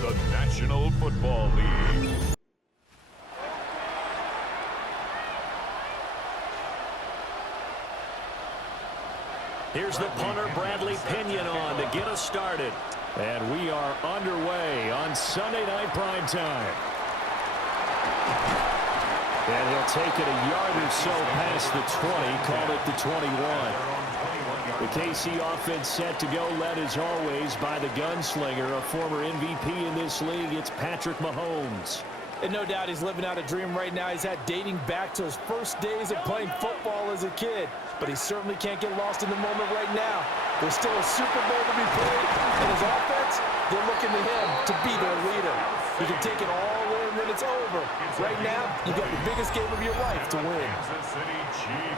the National Football League. Here's the punter, Bradley Pinion, on to get us started. And we are underway on Sunday Night Prime Time. And he'll take it a yard or so past the 20, call it the 21. The KC offense set to go, led as always by the gunslinger, a former MVP in this league. It's Patrick Mahomes. And no doubt he's living out a dream right now. He's had dating back to his first days of playing football as a kid. But he certainly can't get lost in the moment right now. There's still a Super Bowl to be played. And his offense, they're looking to him to be their leader. He can take it all in when it's over. Right now, you've got the biggest game of your life to win.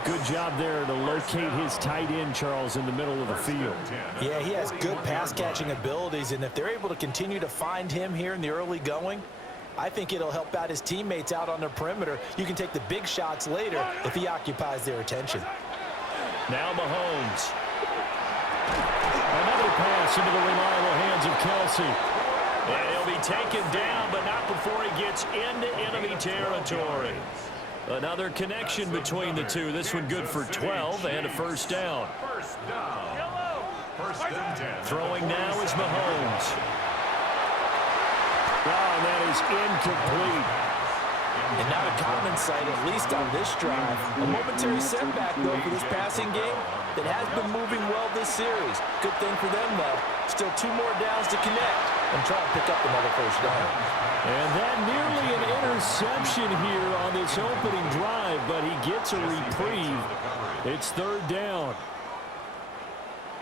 Good job there to locate his tight end, Charles, in the middle of the field. Yeah, he has good pass-catching abilities. And if they're able to continue to find him here in the early going, I think it'll help out his teammates out on the perimeter. You can take the big shots later if he occupies their attention. Now Mahomes. Another pass into the reliable hands of Kelsey. And he'll be taken down, but not before he gets into enemy territory. Another connection between the two. This one good for 12 and a first down. Throwing now is Mahomes. Oh, and that is incomplete. And not a common sight, at least on this drive. A momentary setback, though, for this passing game that has been moving well this series. Good thing for them, though. Still 2 more downs to connect and try to pick up another first down. And that nearly an interception here on this opening drive, but he gets a reprieve. It's third down.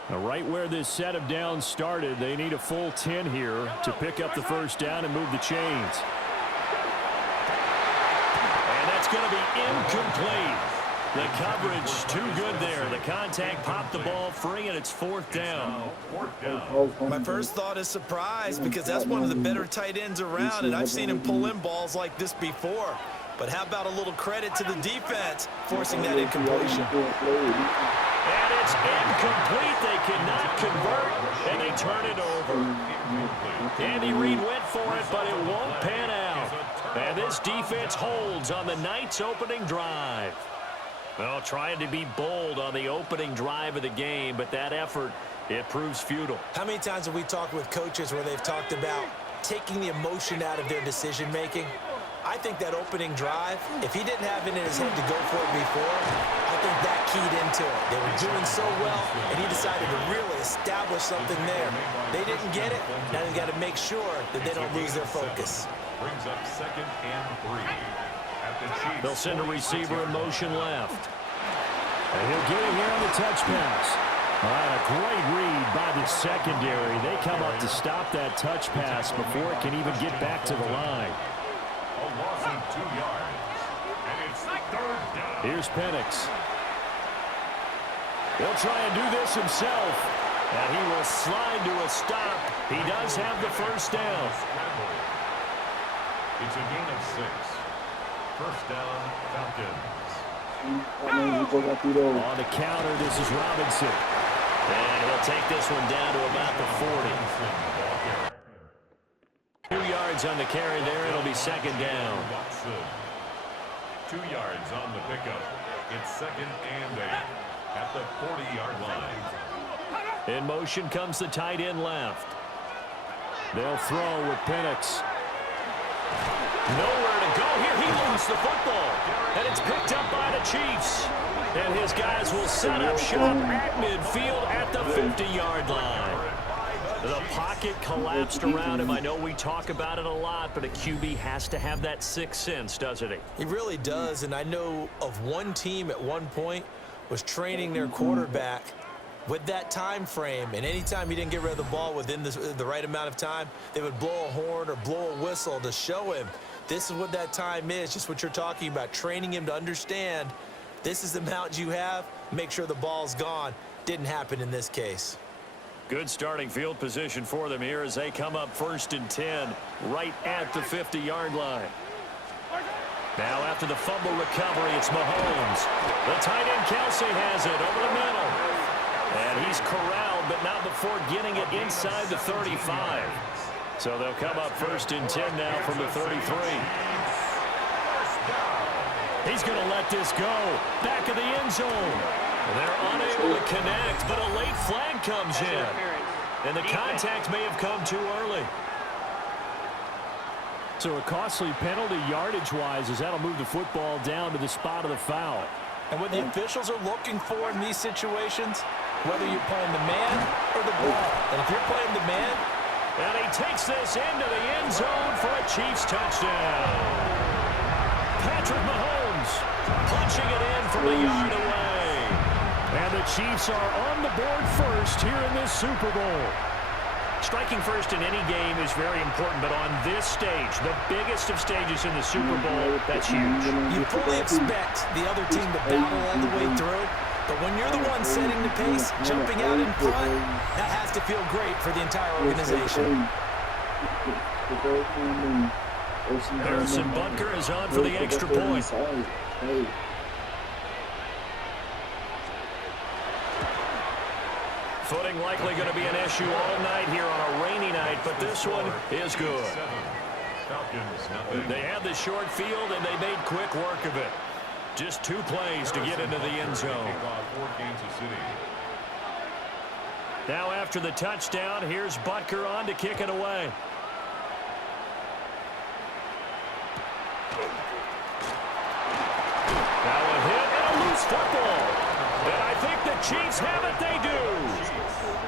Now, right where this set of downs started, they need a full 10 here to pick up the first down and move the chains. Going to be incomplete. The coverage too good there. The contact popped the ball free, and it's fourth down. My first thought is surprise, because that's one of the better tight ends around, and I've seen him pull in balls like this before. But how about a little credit to the defense forcing that incompletion? And it's incomplete. They cannot convert, and they turn it over. Andy Reid went for it, but it won't pan out. And this defense holds on the night's opening drive. Well, trying to be bold on the opening drive of the game, but that effort, it proves futile. How many times have we talked with coaches where they've talked about taking the emotion out of their decision-making? I think that opening drive, if he didn't have it in his head to go for it before, I think that keyed into it. They were doing so well, and he decided to really establish something there. They didn't get it. Now they've got to make sure that they don't lose their focus. Brings up 2nd and 3. They'll send a receiver in motion left. And he'll get it here on the touch pass. All right, a great read by the secondary. They come up to stop that touch pass before it can even get back to the line. A loss of 2 yards. And it's third down. Here's Penix. He'll try and do this himself. And he will slide to a stop. He does have the first down. It's a gain of 6. First down, Falcons. On the counter, this is Robinson. And he'll take this one down to about the 40. 2 yards on the carry there. It'll be second down. 2 yards on the pickup. It's 2nd and 8 at the 40-yard line. In motion comes the tight end left. They'll throw with Penix. Nowhere to go here. He loses the football. And it's picked up by the Chiefs. And his guys will set up shop at midfield at the 50-yard line. The pocket collapsed around him. I know we talk about it a lot, but a QB has to have that sixth sense, doesn't he? He really does, and I know of one team at one point was training their quarterback with that time frame, and anytime he didn't get rid of the ball within the right amount of time, they would blow a horn or blow a whistle to show him this is what that time is, just what you're talking about, training him to understand this is the amount you have, make sure the ball's gone. Didn't happen in this case. Good starting field position for them here as they come up 1st and 10 right at the 50-yard line. Now after the fumble recovery, it's Mahomes. The tight end Kelsey has it over the middle. And he's corralled, but not before getting it inside the 35. So they'll come up 1st and 10 now from the 33. He's going to let this go. Back of the end zone. They're unable to connect, but a late flag comes in. And the contact may have come too early. So a costly penalty yardage-wise as that'll move the football down to the spot of the foul. And what the officials are looking for in these situations, whether you're playing the man or the ball. And if you're playing the man, and he takes this into the end zone for a Chiefs touchdown. Patrick Mahomes punching it in from a yard away. And the Chiefs are on the board first here in this Super Bowl. Striking first in any game is very important, but on this stage, the biggest of stages in the Super Bowl, that's huge. You fully expect the other team to battle all the way through, but when you're the one setting the pace, jumping out in front, that has to feel great for the entire organization. Harrison Butker is on for the extra point. Footing likely going to be an issue all night here on a rainy night, but this one is good. They had the short field, and they made quick work of it. Just 2 plays to get into the end zone. Now after the touchdown, here's Butker on to kick it away. Now a hit and a loose football. And I think the Chiefs have it. They do.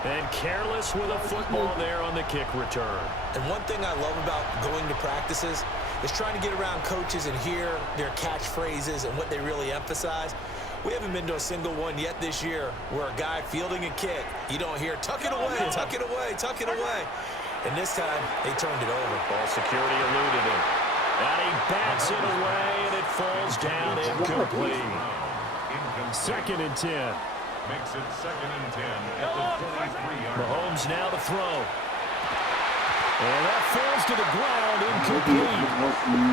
And careless with a football there on the kick return. And one thing I love about going to practices is trying to get around coaches and hear their catchphrases and what they really emphasize. We haven't been to a single one yet this year where a guy fielding a kick, you don't hear, tuck it away, tuck it away, tuck it away. And this time, they turned it over. Ball security eluded him. And he bats it away, and it falls down incomplete. 2nd and 10. Makes it 2nd and 10 at the 23-yard line. Mahomes now to throw. And that falls to the ground, incomplete.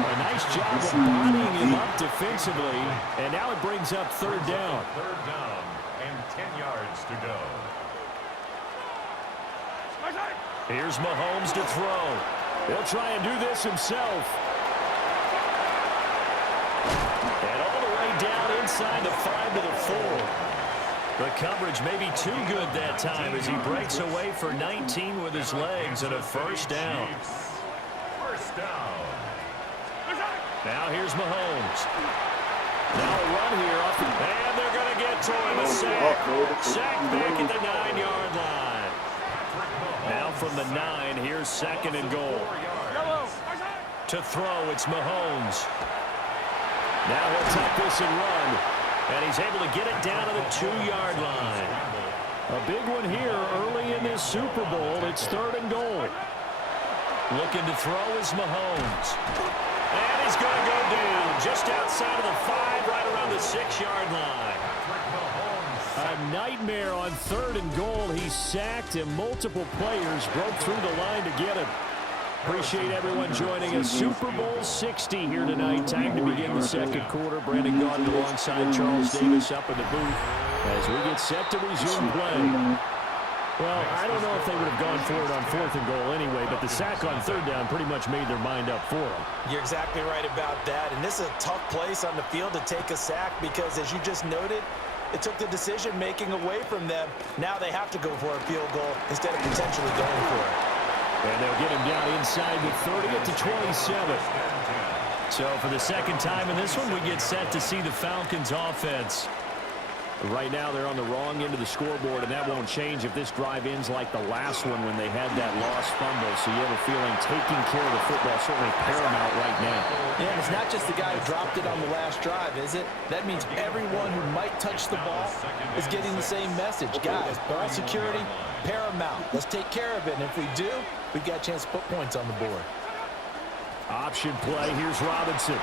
A nice job of bodying him up defensively. And now it brings up 3rd down. 3rd down and 10 yards to go. Here's Mahomes to throw. He'll try and do this himself. And all the way down inside the 5 to the 4. The coverage may be too good that time as he breaks away for 19 with his legs and a 1st down. First down. Now here's Mahomes. Now a run here off, and they're going to get to him. A sack. Sack back at the 9-yard line. Now from the 9, here's 2nd and goal. To throw, it's Mahomes. Now he'll tuck this and run. And he's able to get it down to the 2-yard line. A big one here early in this Super Bowl. It's 3rd and goal. Looking to throw is Mahomes. And he's going to go down just outside of the 5, right around the 6-yard line. A nightmare on 3rd and goal. He's sacked, and multiple players broke through the line to get him. Appreciate everyone joining us. Super Bowl 60 here tonight. Time to begin the 2nd quarter. Brandon Gaudin alongside Charles Davis up in the booth as we get set to resume play. Well, I don't know if they would have gone for it on 4th and goal anyway, but the sack on 3rd down pretty much made their mind up for them. You're exactly right about that. And this is a tough place on the field to take a sack because, as you just noted, it took the decision-making away from them. Now they have to go for a field goal instead of potentially going for it. And they'll get him down inside the 30 at the 27. So for the 2nd time in this one, we get set to see the Falcons offense. Right now, they're on the wrong end of the scoreboard, and that won't change if this drive ends like the last one when they had that lost fumble. So you have a feeling taking care of the football is certainly paramount right now. Yeah, and it's not just the guy who dropped it on the last drive, is it? That means everyone who might touch the ball is getting the same message. Guys, ball security, paramount. Let's take care of it, and if we do, we've got a chance to put points on the board. Option play. Here's Robinson.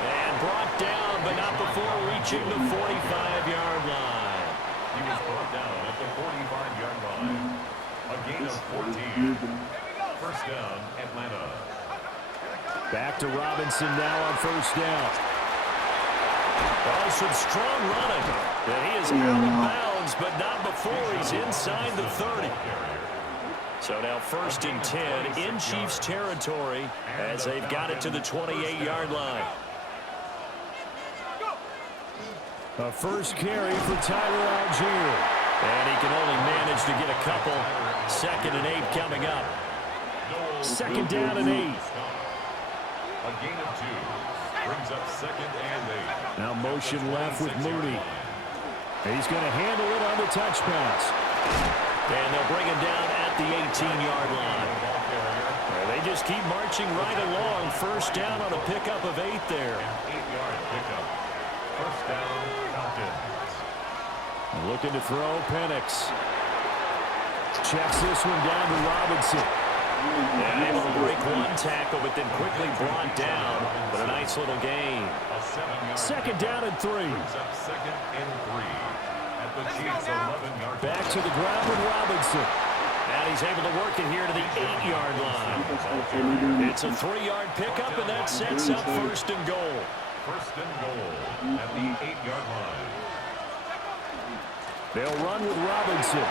And brought down, but not before reaching the 45-yard line. He was brought down at the 45-yard line. A gain of 14. First down, Atlanta. Back to Robinson now on 1st down. Oh, some strong running. And he is out of bounds, but not before he's inside the 30. So now 1st and 10 in Chiefs territory as they've got it to the 28-yard line. A first carry for Tyler Algier. And he can only manage to get a couple. 2nd and 8 coming up. 2nd down and 8. A gain of 2. Brings up 2nd and 8. Now motion left with Mooney. He's going to handle it on the touch pass. And they'll bring him down at the 18-yard line. They just keep marching right along. 1st down on a pickup of 8 there. 8-yard pickup. 1st down, Falcons. Looking to throw, Penix. Checks this one down to Robinson. And able to break one tackle, but then quickly brought down. But a nice little gain. 2nd down and 3. Brings up 2nd and 3. At the Chiefs' 11-yard. Back to the ground with Robinson. And he's able to work it here to the 8-yard line. It's a 3-yard pickup, and that sets up 1st and goal. 1st and goal at the 8-yard line. They'll run with Robinson.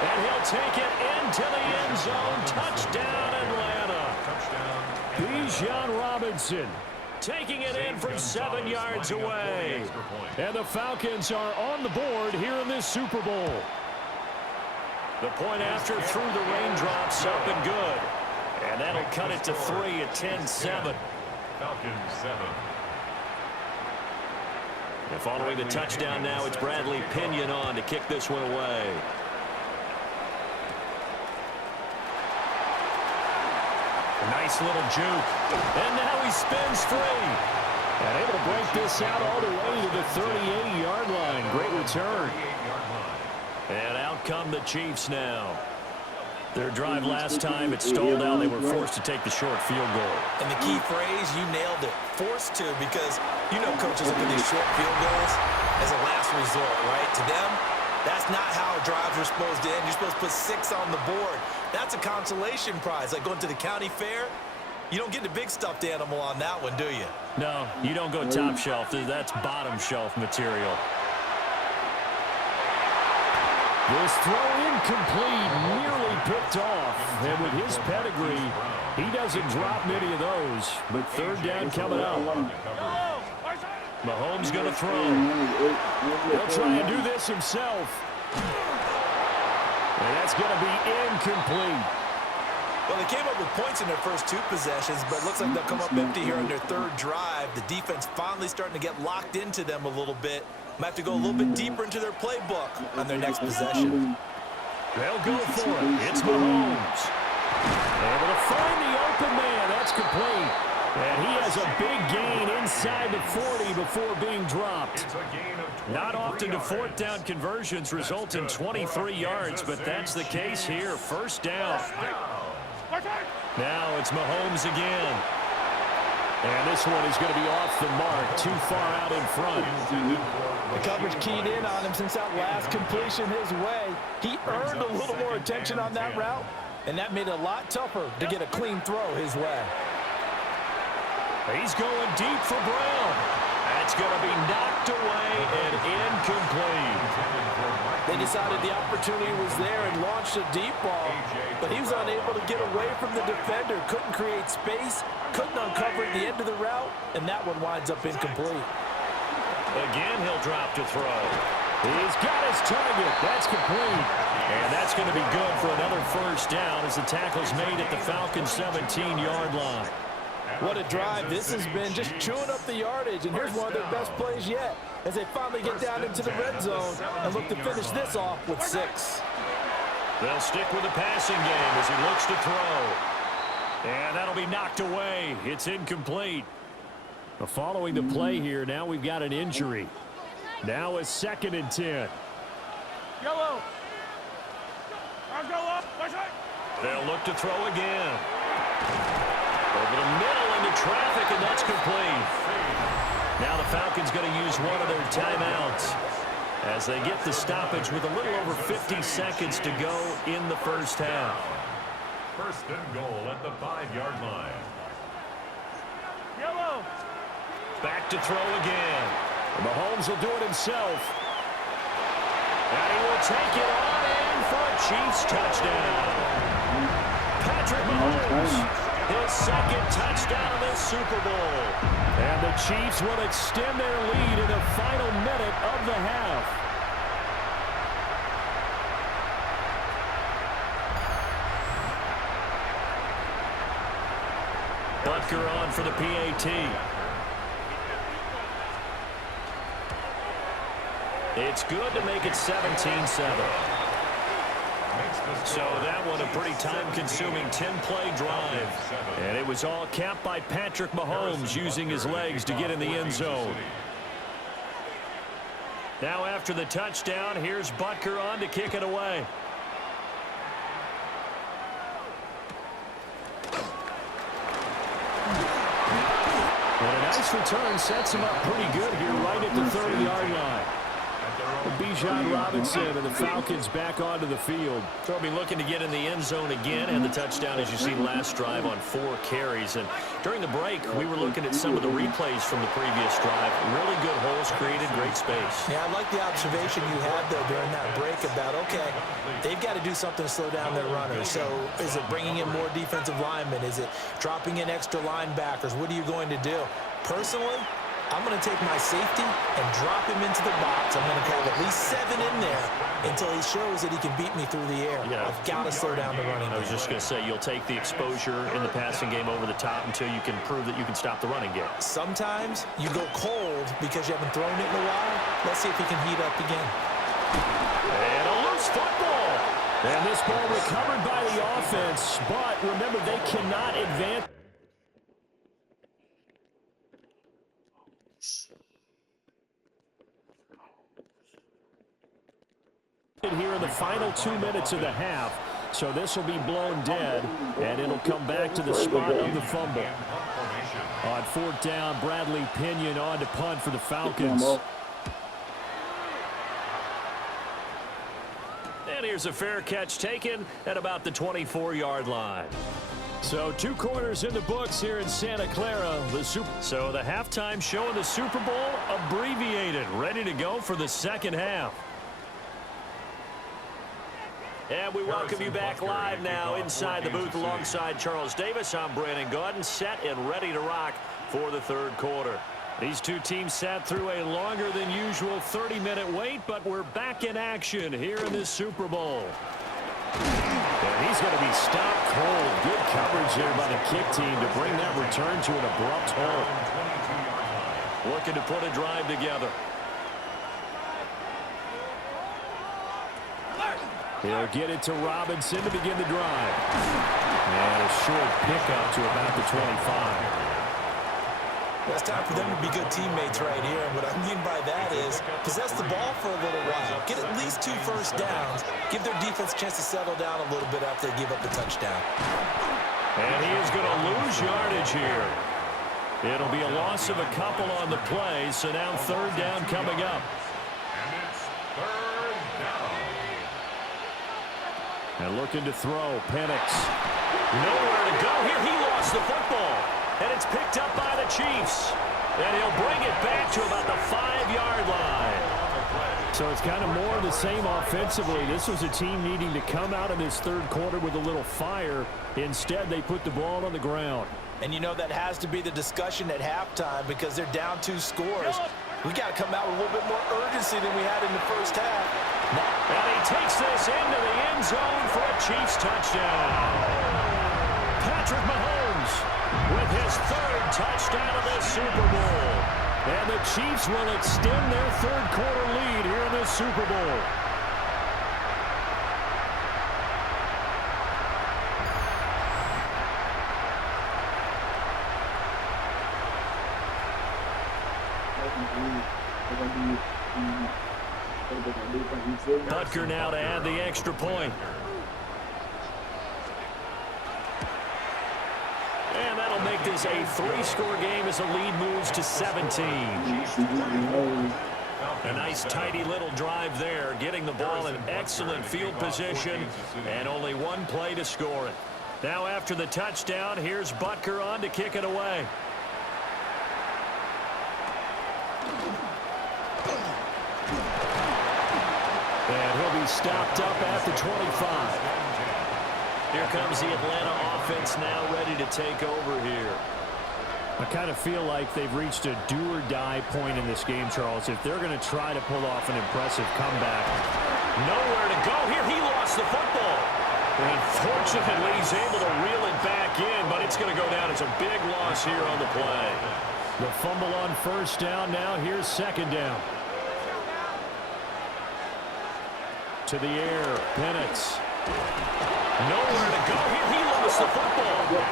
And he'll take it into the end zone. Touchdown, Atlanta. Touchdown. Bijan Robinson taking it in from 7 yards away. And the Falcons are on the board here in this Super Bowl. The point after through the raindrops up and good. And that'll cut it to 3 at 10-7. Falcons 7. And following the touchdown now, it's Bradley Pinion on to kick this one away. A nice little juke. And now he spins free. And able to break this out all the way to the 38-yard line. Great return. And out come the Chiefs now. Their drive last time, it stalled out. They were forced to take the short field goal. And the key phrase, you nailed it, forced to, because you know coaches look at these short field goals as a last resort, right? To them, that's not how drives are supposed to end. You're supposed to put 6 on the board. That's a consolation prize. Like going to the county fair, you don't get the big stuffed animal on that one, do you? No, you don't go top shelf. That's bottom shelf material. This throw incomplete, nearly picked off. And with his pedigree, he doesn't drop many of those. But 3rd down coming up. Mahomes going to throw. He'll try and do this himself. And that's going to be incomplete. Well, they came up with points in their first 2 possessions, but it looks like they'll come up empty here on their 3rd drive. The defense finally starting to get locked into them a little bit. Might have to go a little bit deeper into their playbook on their next possession. They'll go for it. It's Mahomes. Able to find the open man. That's complete. And he has a big gain inside the 40 before being dropped. Not often do 4th down conversions result in 23 yards, but that's the case here. 1st down. Now it's Mahomes again. And this one is going to be off the mark, too far out in front. The coverage keyed in on him since that last completion his way. He earned a little more attention on that route, and that made it a lot tougher to get a clean throw his way. He's going deep for Brown. That's going to be knocked away and incomplete. They decided the opportunity was there and launched a deep ball, but he was unable to get away from the defender, couldn't create space, couldn't uncover at the end of the route, and that one winds up incomplete. Again, he'll drop to throw. He's got his target. That's complete. And that's going to be good for another 1st down as the tackle's made at the Falcons' 17-yard line. What a drive this has been, just chewing up the yardage, and here's one of their best plays yet as they finally get down into the red zone and look to finish this off with 6. They'll stick with the passing game as he looks to throw. And that'll be knocked away. It's incomplete. Following the play here, now we've got an injury. Now it's 2nd and 10. Yellow. Go up. They'll look to throw again. Over the middle into traffic, and that's complete. Now the Falcons going to use one of their timeouts as they get the stoppage with a little over 50 seconds to go in the 1st half. 1st and goal at the 5-yard line. Yellow. Back to throw again. Mahomes will do it himself. And he will take it on in for a Chiefs touchdown. Patrick Mahomes, his second touchdown of this Super Bowl. And the Chiefs will extend their lead in the final minute of the half. Butker on for the PAT. It's good to make it 17-7. So that one a pretty time-consuming 10-play drive. And it was all capped by Patrick Mahomes using his legs to get in the end zone. Now after the touchdown, here's Butker on to kick it away. And a nice return sets him up pretty good here right at the 30-yard line. Bijan Robinson and the Falcons back onto the field. So they'll be looking to get in the end zone again, and the touchdown, as you see, last drive on 4 carries. And during the break, we were looking at some of the replays from the previous drive. Really good holes created, great space. Yeah, I like the observation you had, though, during that break about, okay, they've got to do something to slow down their runners. So is it bringing in more defensive linemen? Is it dropping in extra linebackers? What are you going to do? Personally, I'm going to take my safety and drop him into the box. I'm going to have at least 7 in there until he shows that he can beat me through the air. Yeah. I've got to slow down the running game. I was just going to say, you'll take the exposure in the passing game over the top until you can prove that you can stop the running game. Sometimes you go cold because you haven't thrown it in a while. Let's see if he can heat up again. And a loose football. And this ball recovered by the offense. But remember, they cannot advance. Here in the final 2 minutes of the half, so this will be blown dead, and it'll come back to the spot of the fumble. On 4th down, Bradley Pinion on to punt for the Falcons. And here's a fair catch taken at about the 24-yard line. So 2 quarters in the books here in Santa Clara. So the halftime show in the Super Bowl abbreviated, ready to go for the second half. And we welcome you back live now inside the booth alongside Charles Davis. I'm Brandon Gaudin, set and ready to rock for the third quarter. These two teams sat through a longer than usual 30-minute wait, but we're back in action here in this Super Bowl. And he's going to be stopped cold. Good coverage there by the kick team to bring that return to an abrupt halt. Looking to put a drive together. He'll get it to Robinson to begin the drive. And a short pickup to about the 25. Well, it's time for them to be good teammates right here. And what I mean by that is possess the ball for a little while. Get at least 2 first downs. Give their defense a chance to settle down a little bit after they give up the touchdown. And he is going to lose yardage here. It'll be a loss of a couple on the play. So now 3rd down coming up. And looking to throw, Penix. Nowhere to go here. He lost the football. And it's picked up by the Chiefs. And he'll bring it back to about the 5-yard line. So it's kind of more of the same offensively. This was a team needing to come out in this third quarter with a little fire. Instead, they put the ball on the ground. And you know that has to be the discussion at halftime because they're down 2 scores. We got to come out with a little bit more urgency than we had in the first half. And he takes this into the end zone for a Chiefs touchdown. Patrick Mahomes with his 3rd touchdown of this Super Bowl. And the Chiefs will extend their third quarter lead here in this Super Bowl. Butker now to add the extra point. And that'll make this a 3-score game as the lead moves to 17. A nice tidy little drive there, getting the ball in excellent field position and only 1 play to score it. Now after the touchdown, here's Butker on to kick it away. And he'll be stopped up at the 25. Here comes the Atlanta offense now ready to take over here. I kind of feel like they've reached a do-or-die point in this game, Charles. If they're going to try to pull off an impressive comeback. Nowhere to go here. He lost the football. And fortunately, he's able to reel it back in, but it's going to go down as a big loss here on the play. The fumble on first down now. Here's second down. To the air. Bennett. Nowhere to go here. He lost the football.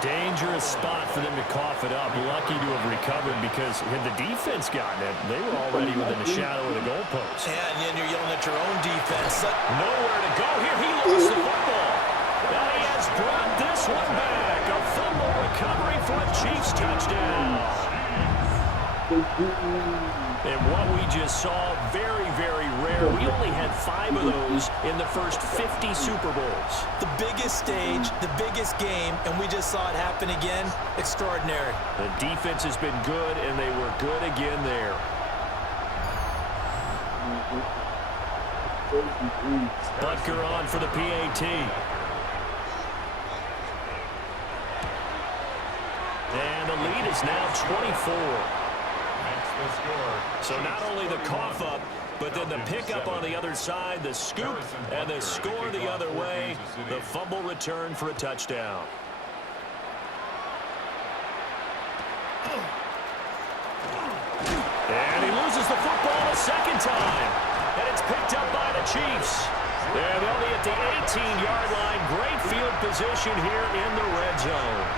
Dangerous spot for them to cough it up. Lucky to have recovered because had the defense gotten it, they were already within the shadow of the goalpost. And then you're yelling at your own defense. Nowhere to go here. He lost the football. Now he has brought this one back. A fumble recovery for a Chiefs touchdown. And what we just saw, very, very rare. We only had 5 of those in the first 50 Super Bowls. The biggest stage, the biggest game, and we just saw it happen again. Extraordinary. The defense has been good, and they were good again there. Butker on for the PAT. And the lead is now 24. So not only the cough up, but then the pickup on the other side, the scoop, and the score the other way. The fumble return for a touchdown. And he loses the football a second time. And it's picked up by the Chiefs. And they'll be at the 18-yard line. Great field position here in the red zone.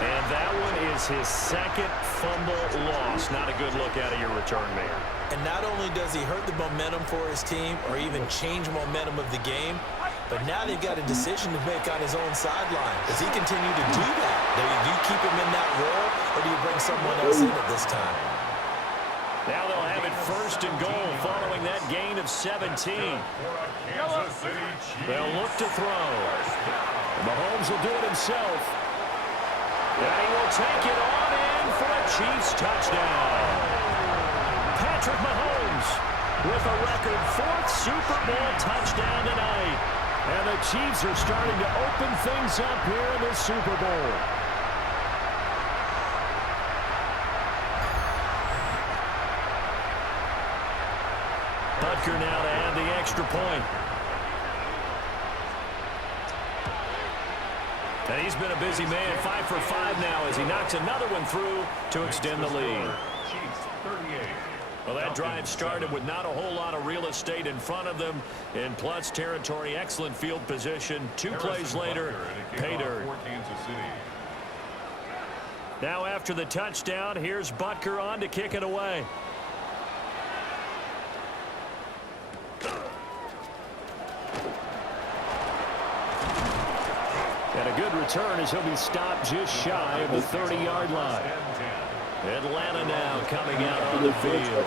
And that one is his second fumble loss. Not a good look out of your return man. And not only does he hurt the momentum for his team or even change momentum of the game, but now they've got a decision to make on his own sideline. Does he continue to do that? Do you keep him in that role, or do you bring someone else in at this time? Now they'll have it first and goal following that gain of 17. They'll look to throw. Mahomes will do it himself. And he will take it on in for a Chiefs touchdown. Patrick Mahomes with a record 4th Super Bowl touchdown tonight. And the Chiefs are starting to open things up here in the Super Bowl. Butker now to add the extra point. And he's been a busy man, 5 for 5 now as he knocks another one through to extend the lead. Well, that drive started with not a whole lot of real estate in front of them. In plus territory, excellent field position. 2 plays later, pay dirt. Now after the touchdown, here's Butker on to kick it away. And a good return as he'll be stopped just shy of the 30-yard line. Atlanta now coming out on the field.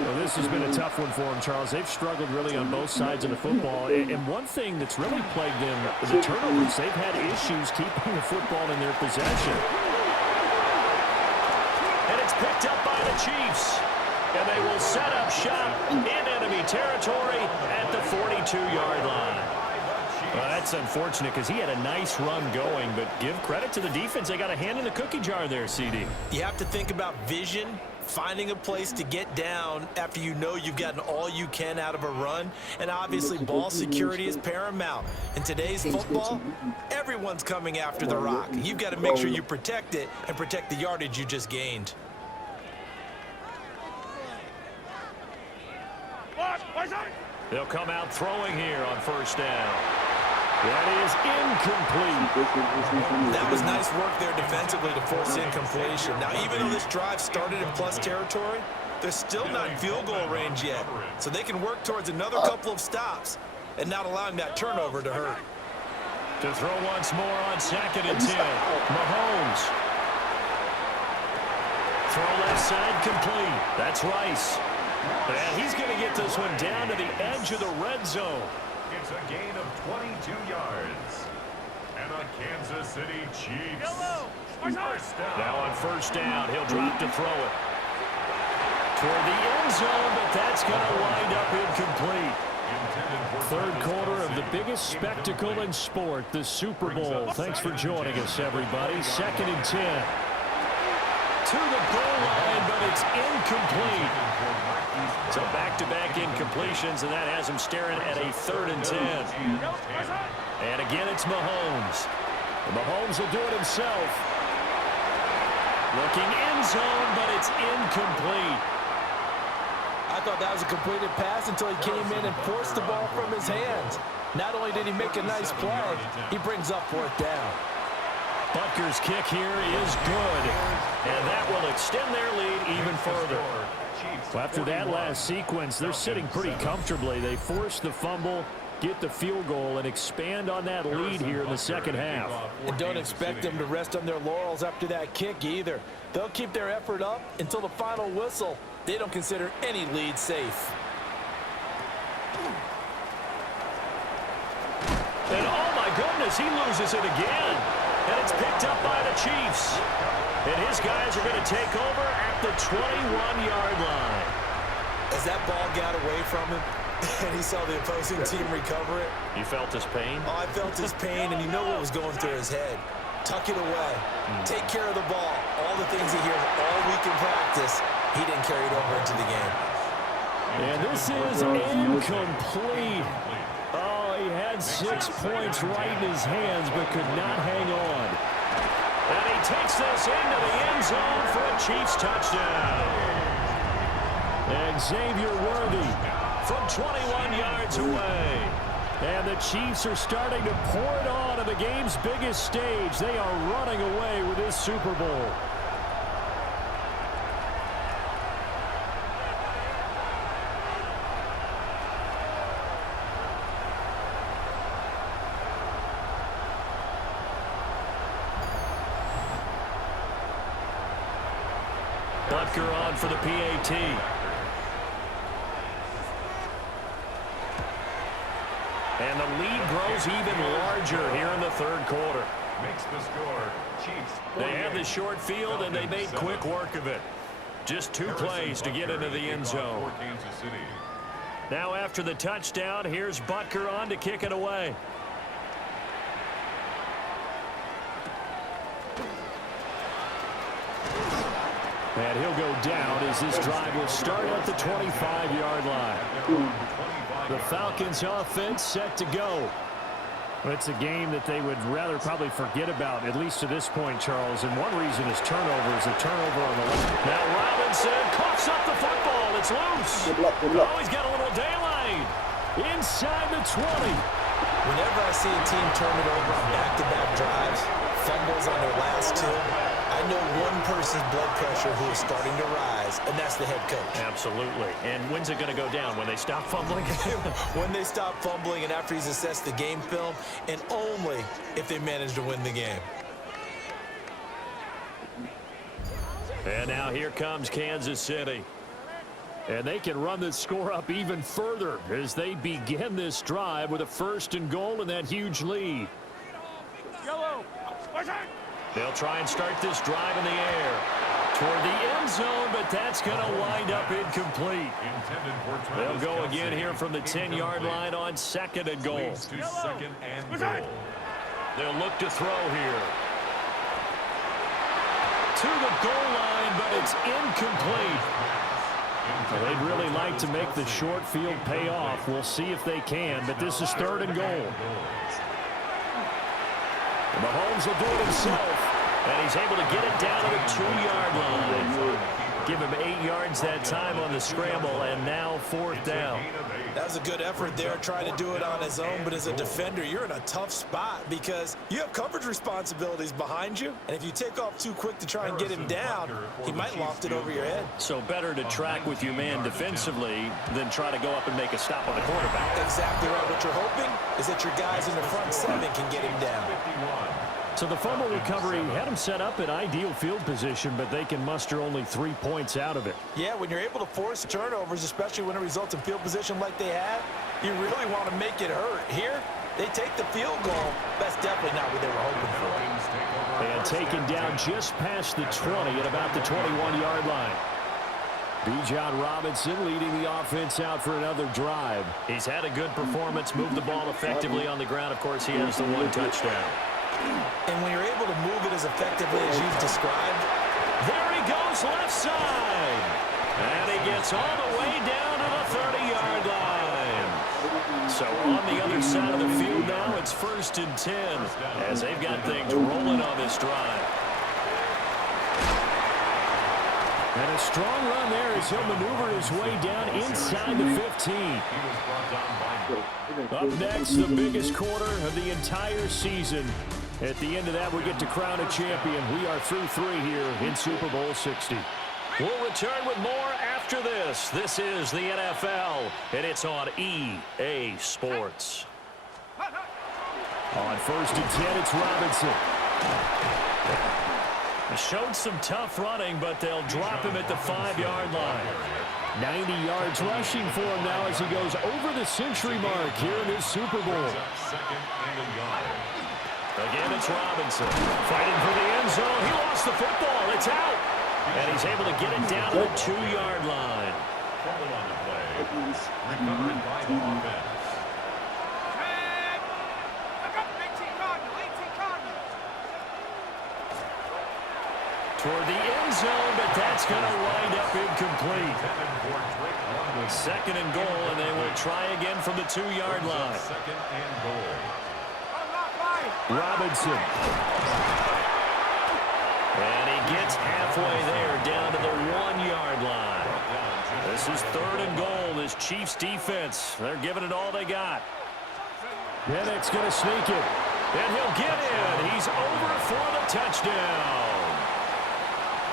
Well, this has been a tough one for them, Charles. They've struggled really on both sides of the football. And one thing that's really plagued them is the turnovers. They've had issues keeping the football in their possession. And it's picked up by the Chiefs. And they will set up shop in enemy territory at the 42-yard line. Well, that's unfortunate because he had a nice run going, but give credit to the defense. They got a hand in the cookie jar there, CD. You have to think about vision, finding a place to get down after you know you've gotten all you can out of a run, and obviously ball security is paramount. In today's football, everyone's coming after the rock. You've got to make sure you protect it and protect the yardage you just gained. They'll come out throwing here on first down. That is incomplete. That was nice work there defensively to force incompletion. Now, even though this drive started in plus territory, they're still not in field goal range yet. So they can work towards another couple of stops and not allowing that turnover to hurt. To throw once more on 2nd and 10. Mahomes. Throw left side complete. That's Rice. And he's going to get this one down to the edge of the red zone. It's a gain of 22 yards. And a Kansas City Chiefs. Now on first down, he'll drop to throw it. toward the end zone, but that's going to wind up incomplete. Third quarter of the biggest spectacle in sport, the Super Bowl. Thanks for joining us, everybody. 2nd and 10. To the goal line, but it's incomplete. So back-to-back incompletions, and that has him staring at a 3rd and 10. And again, it's Mahomes. And Mahomes will do it himself. Looking end zone, but it's incomplete. I thought that was a completed pass until he came in and forced the ball from his hands. Not only did he make a nice play, he brings up 4th down. Butker's kick here is good, and that will extend their lead even further. Well, after that last sequence, they're sitting pretty comfortably. They force the fumble, get the field goal, and expand on that lead here in the second half. And don't expect them to rest on their laurels after that kick either. They'll keep their effort up until the final whistle. They don't consider any lead safe. And oh my goodness, he loses it again. And it's picked up by the Chiefs. And his guys are going to take over at the 21-yard line. As that ball got away from him, and he saw the opposing team recover it. You felt his pain? Oh, I felt his pain, and you know what was going through his head. Tuck it away. Take care of the ball. All the things he hears all week in practice, he didn't carry it over into the game. And this is incomplete. Oh, he had 6 points right in his hands, but could not hang on. And he takes this into the end zone for a Chiefs touchdown. And Xavier Worthy from 21 yards away. And the Chiefs are starting to pour it on the game's biggest stage. They are running away with this Super Bowl. Butker on for the PAT. And the lead grows even larger here in the third quarter. Makes the score. Chiefs. They have the short field, and they made quick work of it. Just 2 plays to get into the end zone. Now after the touchdown, here's Butker on to kick it away. And he'll go down as this drive will start at the 25-yard line. The Falcons' offense set to go. It's a game that they would rather probably forget about, at least to this point, Charles. And one reason is turnovers, a turnover on the left. Now Robinson coughs up the football. It's loose. Oh, he's got a little daylight. Inside the 20. Whenever I see a team turn it over on back-to-back drives, fumbles on their last 2, I know one person's blood pressure who is starting to rise, and that's the head coach. Absolutely. And when's it going to go down? When they stop fumbling? When they stop fumbling and after he's assessed the game film, and only if they manage to win the game. And now here comes Kansas City. And they can run this score up even further as they begin this drive with a 1st and goal and that huge lead. Yellow. They'll try and start this drive in the air toward the end zone, but that's going to wind up incomplete. They'll go again here from the 10-yard line on 2nd and goal. They'll look to throw here. To the goal line, but it's incomplete. Well, they'd really like to make the short field pay off. We'll see if they can, but this is 3rd and goal. Mahomes will do it himself, and he's able to get it down to the 2-yard line. Give him 8 yards that time on the scramble, and now 4th down. That was a good effort there, trying to do it on his own, but as a defender, you're in a tough spot because you have coverage responsibilities behind you, and if you take off too quick to try and get him down, he might loft it over your head. So better to track with your man defensively than try to go up and make a stop on the quarterback. Exactly right. What you're hoping is that your guys in the front 7 can get him down. So the fumble recovery had them set up in ideal field position, but they can muster only 3 points out of it. Yeah, when you're able to force turnovers, especially when it results in field position like they had, you really want to make it hurt. Here, they take the field goal. That's definitely not what they were hoping for. And taken down just past the 20 at about the 21-yard line. Bijan Robinson leading the offense out for another drive. He's had a good performance, moved the ball effectively on the ground. Of course, he has the one touchdown. And when you're able to move it as effectively as you've described. There he goes left side. And he gets all the way down to the 30-yard line. So on the other side of the field now, it's 1st and 10 as they've got things rolling on this drive. And a strong run there as he'll maneuver his way down inside the 15. Up next, the biggest quarter of the entire season. At the end of that, we get to crown a champion. We are through 3 here in Super Bowl 60. We'll return with more after this. This is the NFL, and it's on EA Sports. On 1st and 10, it's Robinson. He showed some tough running, but they'll drop him at the 5-yard line. 90 yards rushing for him now as he goes over the century mark here in this Super Bowl. Again, it's Robinson fighting for the end zone. He lost the football. It's out. And he's able to get it down to the 2-yard line. On the play. Recovered by the offense. Toward the end zone, but that's going to wind up incomplete. 2nd and goal, and they will try again from the 2-yard line. 2nd and goal. Robinson. And he gets halfway there, down to the 1-yard line. This is 3rd and goal. This Chiefs defense, they're giving it all they got. Bennett's going to sneak it. And he'll get in. He's over for the touchdown.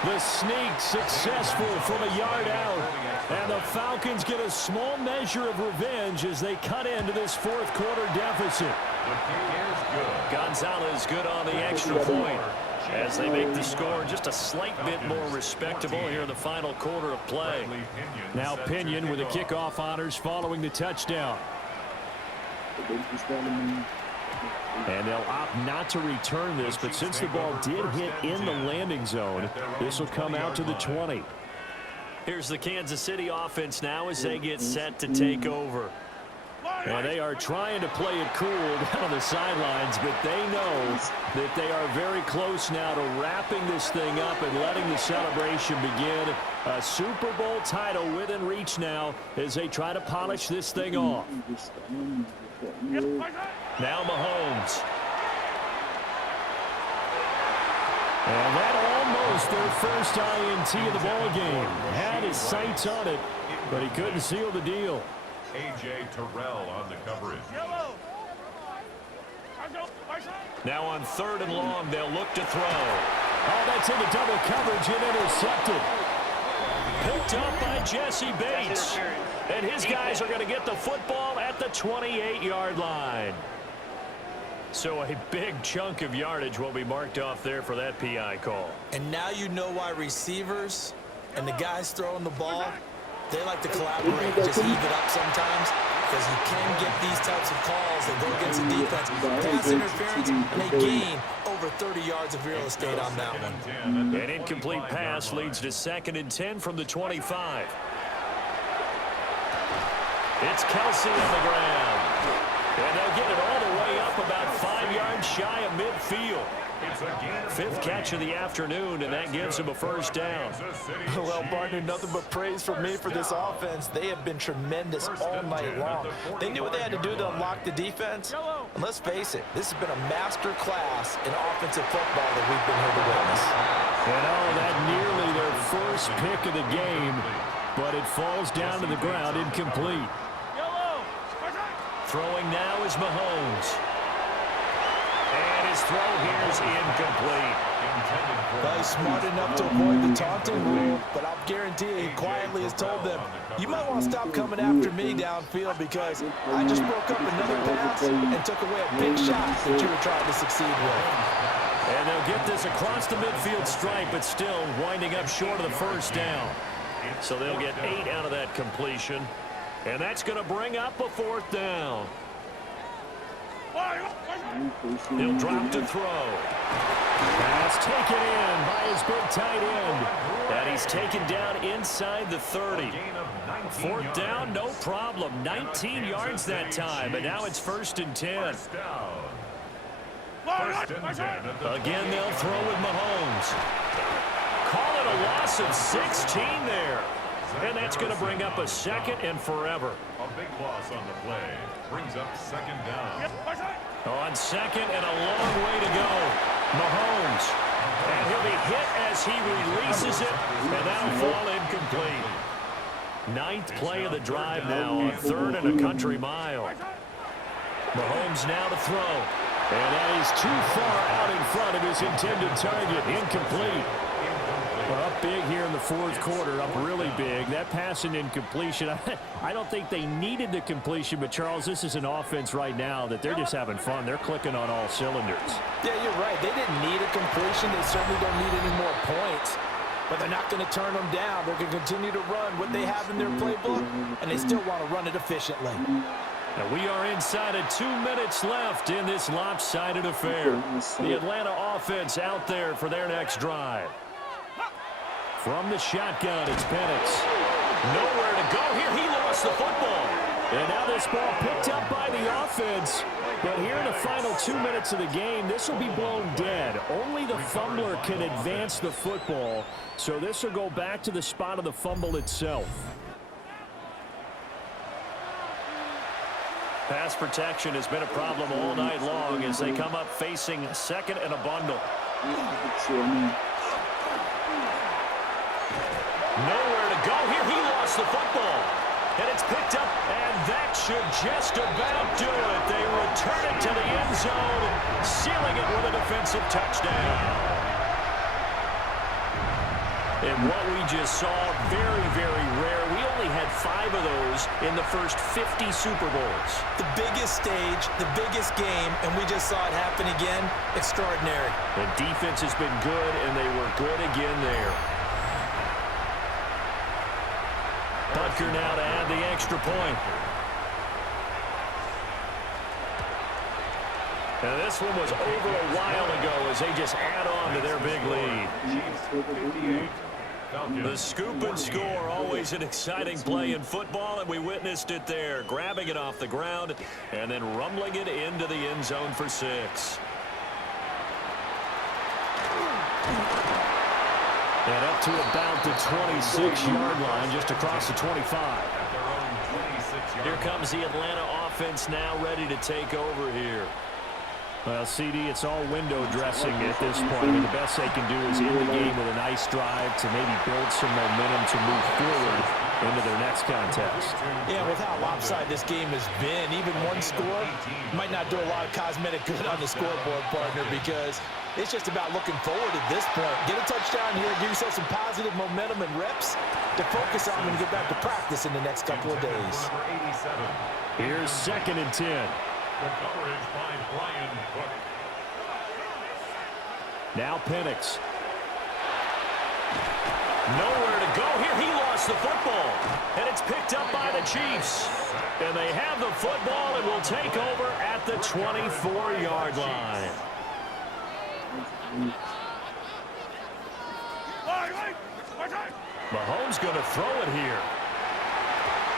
The sneak successful from a yard out. And the Falcons get a small measure of revenge as they cut into this 4th quarter deficit. Gonzalez good on the extra point as they make the score just a slight bit more respectable here in the final quarter of play. Now Pinion with the kickoff honors following the touchdown. And they'll opt not to return this, but since the ball did hit in the landing zone, this will come out to the 20. Here's the Kansas City offense now as they get set to take over. And they are trying to play it cool down on the sidelines, but they know that they are very close now to wrapping this thing up and letting the celebration begin. A Super Bowl title within reach now as they try to polish this thing off. Now Mahomes. And that almost their first INT of the ball game. Had his sights on it, but he couldn't seal the deal. A.J. Terrell on the coverage. Now on 3rd and long, they'll look to throw. Oh, that's into double coverage and intercepted. Picked up by Jesse Bates. And his guys are going to get the football at the 28-yard line. So a big chunk of yardage will be marked off there for that PI call. And now you know why receivers and the guys throwing the ball, they like to collaborate, just heave it up sometimes, because you can get these types of calls that go against the defense, pass interference, and they gain over 30 yards of real estate on that one. An incomplete pass leads to 2nd and 10 from the 25. It's Kelsey on the ground. And they'll get it all the way up about 5 yards shy of midfield. 5th catch of the afternoon, and that gives him a first down. Well, partner, nothing but praise from me for this offense. They have been tremendous all night long. They knew what they had to do to unlock the defense. And let's face it, this has been a master class in offensive football that we've been here to witness. And oh, that nearly their first pick of the game, but it falls down to the ground incomplete. Throwing now is Mahomes. And his throw here is incomplete. Well, he's smart enough to avoid the taunting rule, but I'll guarantee you, he quietly has told them, you might want to stop coming after me downfield because I just broke up another pass and took away a big shot that you were trying to succeed with. And they'll get this across the midfield stripe, but still winding up short of the first down. So they'll get 8 out of that completion. And that's going to bring up a 4th down. He'll drop to throw. That's taken in by his big tight end. And he's taken down inside the 30. Fourth down, no problem. 19 yards that time, and now it's 1st and 10. Again, they'll throw with Mahomes. Call it a loss of 16 there. And that's going to bring up a 2nd and forever. A big loss on the play. Brings up 2nd down. On 2nd and a long way to go. Mahomes. And he'll be hit as he releases it. And that'll fall incomplete. 9th play of the drive now on 3rd and a country mile. Mahomes now to throw. And that is too far out in front of his intended target. Incomplete. Well, up big here in the 4th quarter, up really big. That pass and incompletion, I don't think they needed the completion, but Charles, this is an offense right now that they're just having fun. They're clicking on all cylinders. Yeah, you're right. They didn't need a completion. They certainly don't need any more points, but they're not going to turn them down. They're going to continue to run what they have in their playbook, and they still want to run it efficiently. And we are inside of 2 minutes left in this lopsided affair. The Atlanta offense out there for their next drive. From the shotgun, it's Penix. Nowhere to go here. He lost the football. And now this ball picked up by the offense. But here in the final 2 minutes of the game, this will be blown dead. Only the fumbler can advance the football. So this will go back to the spot of the fumble itself. Pass protection has been a problem all night long as they come up facing 2nd and a bundle. Nowhere to go here. He lost the football. And it's picked up, and that should just about do it. They return it to the end zone, sealing it with a defensive touchdown. And what we just saw, very, very rare. We only had 5 of those in the first 50 Super Bowls. The biggest stage, the biggest game, and we just saw it happen again. Extraordinary. The defense has been good, and they were good again there. Butker now to add the extra point. And this one was over a while ago as they just add on to their big lead. The scoop and score, always an exciting play in football, and we witnessed it there. Grabbing it off the ground and then rumbling it into the end zone for 6. And up to about the 26-yard line, just across the 25. Here comes the Atlanta offense now ready to take over here. Well, CD, it's all window dressing at this point. I mean, the best they can do is end the game with a nice drive to maybe build some momentum to move forward into their next contest. Yeah, with how lopsided this game has been, even one score might not do a lot of cosmetic good on the scoreboard, partner, because it's just about looking forward at this point. Get a touchdown here, give yourself some positive momentum and reps to focus on and get back to practice in the next couple of days. Here's 2nd and 10. The coverage by Brian Cook. Now Penix. Nowhere to go here. He lost the football. And it's picked up by the Chiefs. And they have the football and will take over at the 24-yard line. Mahomes going to throw it here.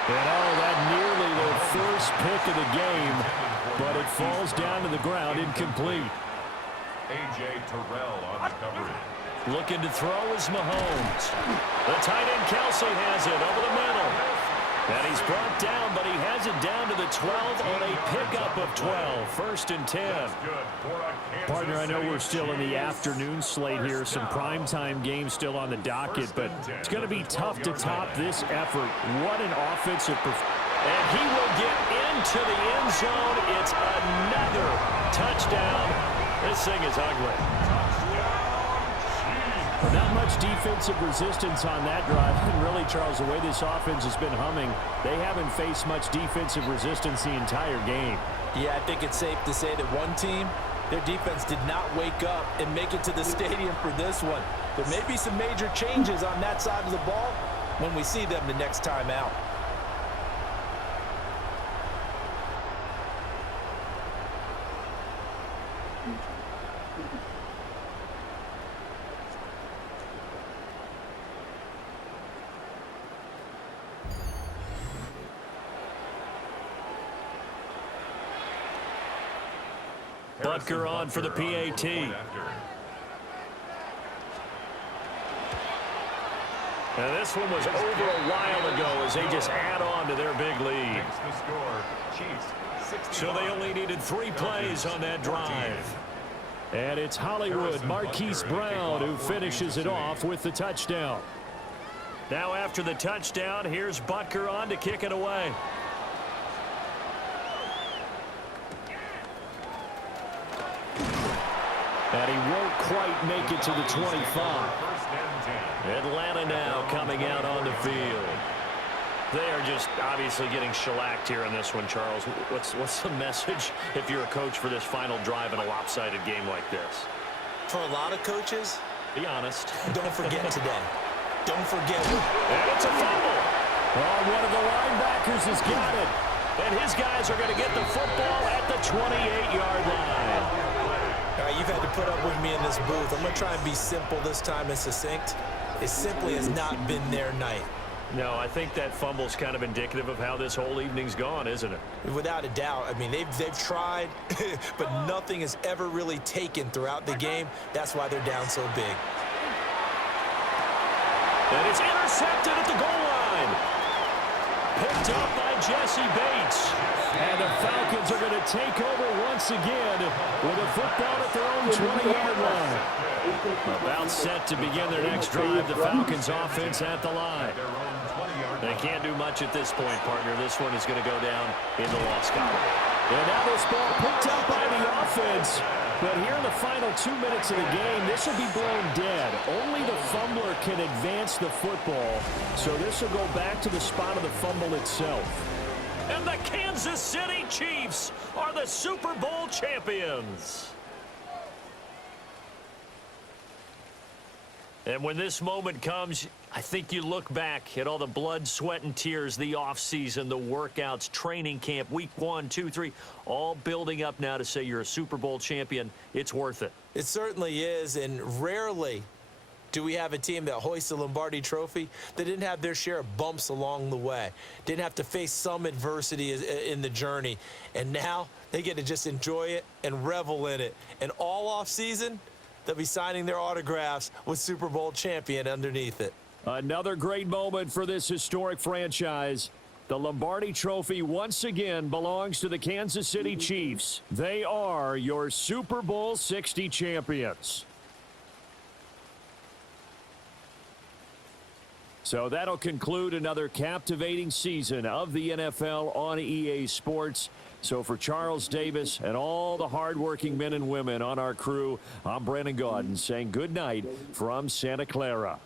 And that nearly the first pick of the game, but it falls down to the ground incomplete. A.J. Terrell on the coverage. Looking to throw is Mahomes. The tight end Kelsey has it over the middle. And he's brought down, but he has it down to the 12 on a pickup of 12. 1st and 10. Partner, I know we're still in the afternoon slate here. Some primetime games still on the docket, but it's going to be tough to top this effort. What an offensive performance. And he will get into the end zone. It's another touchdown. This thing is ugly. Not much defensive resistance on that drive. And really, Charles, the way this offense has been humming, they haven't faced much defensive resistance the entire game. Yeah, I think it's safe to say that one team, their defense did not wake up and make it to the stadium for this one. There may be some major changes on that side of the ball when we see them the next time out. Butker on for the PAT. And this one was over a while ago as they just add on to their big lead. So they only needed 3 plays on that drive. And it's Hollywood Marquise Brown who finishes it off with the touchdown. Now after the touchdown, here's Butker on to kick it away. And he won't quite make it to the 25. Atlanta now coming out on the field. They are just obviously getting shellacked here in this one, Charles. What's the message if you're a coach for this final drive in a lopsided game like this? For a lot of coaches, be honest. Don't forget today. Don't forget. And it's a fumble. Oh, one of the linebackers has got it. And his guys are going to get the football at the 28-yard line. All right, you've had to put up with me in this booth. I'm going to try and be simple this time and succinct. It simply has not been their night. No, I think that fumble's kind of indicative of how this whole evening's gone, isn't it? Without a doubt. I mean, they've tried, but nothing has ever really taken throughout the game. That's why they're down so big. And it's intercepted at the goal line. Picked up by Jesse Bates. And the Falcons are going to take over once again with a football at their own 20-yard line. About set to begin their next drive. The Falcons offense at the line. They can't do much at this point, partner. This one is going to go down in the loss column. And now this ball picked up by the offense. But here in the final 2 minutes of the game, this will be blown dead. Only the fumbler can advance the football. So this will go back to the spot of the fumble itself. And the Kansas City Chiefs are the Super Bowl champions. And when this moment comes, I think you look back at all the blood, sweat, and tears, the offseason, the workouts, training camp, week 1, 2, 3, all building up now to say you're a Super Bowl champion. It's worth it. It certainly is, and rarely do we have a team that hoists the Lombardi Trophy that didn't have their share of bumps along the way, didn't have to face some adversity in the journey, and now they get to just enjoy it and revel in it. And all offseason, they'll be signing their autographs with Super Bowl champion underneath it. Another great moment for this historic franchise. The Lombardi Trophy once again belongs to the Kansas City Chiefs. They are your Super Bowl 60 champions. So that'll conclude another captivating season of the NFL on EA Sports. So for Charles Davis and all the hardworking men and women on our crew, I'm Brandon Gaudin saying good night from Santa Clara.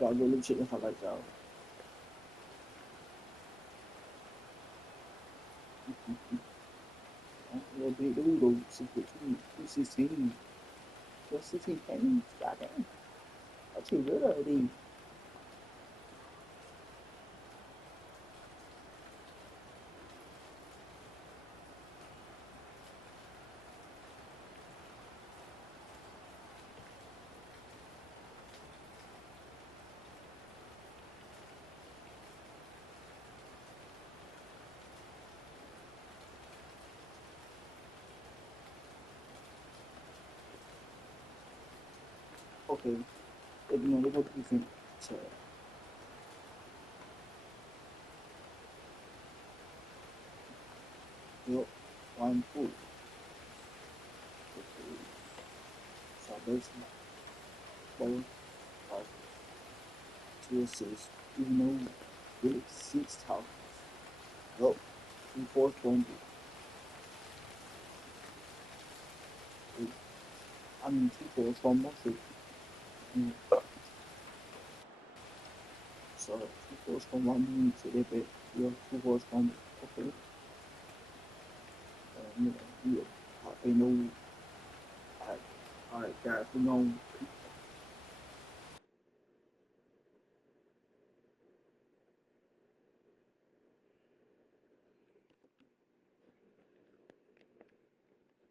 Got a little shit if I like that. Well, big dude, go 16. What's 16 games? Goddamn. That's too good already. Okay, no, they go different. So, yep, 1, 2. Salvation, 4, 5, 2 assists. Even though really 6 tackles. Yep, 2 forced fumbles. I mean, 2 forced fumbles. So, 2 forced fumbles. I mean, so they bet. Yeah, 2 forced fumbles. Okay. Yeah, I know. Alright, guys, we're going